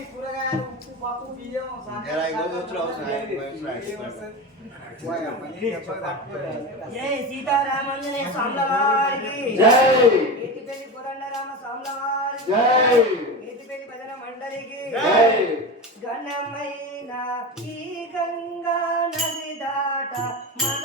ఈ కూరగాయలు ఉప్పు పప్పు బియ్యం జై సీతారామంజనే స్వాముల వారికి ఏటిపల్లి పురండరామ స్వాముల వారికి ఏటిపల్లి భజన మండలికి. ఘనమైన ఈ గంగా నది దాట మన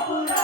Oh,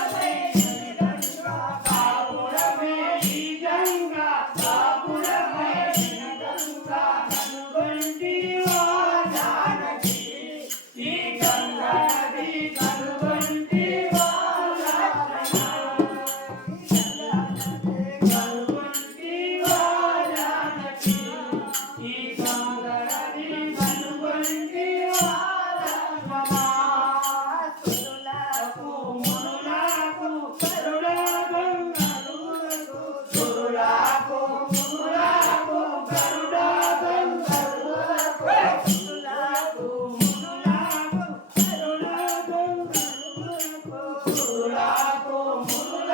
Oh,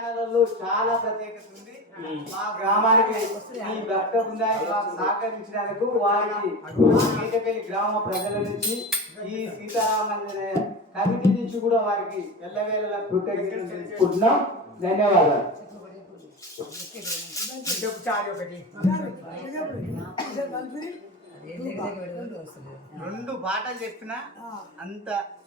తెలంగాణలో చాలా ప్రత్యేకత ఉంది. మా గ్రామానికి ఈ భక్త బృందానికి మాకు సహకరించడానికి వారికి గ్రామ ప్రజల నుంచి ఈ సీతారామందిర కమిటీ నుంచి కూడా వారికి ఎల్లవేళ కృతజ్ఞతలు తెలుసుకుంటున్నాం ధన్యవాదాలు. రెండు పాటలు చెప్పిన అంత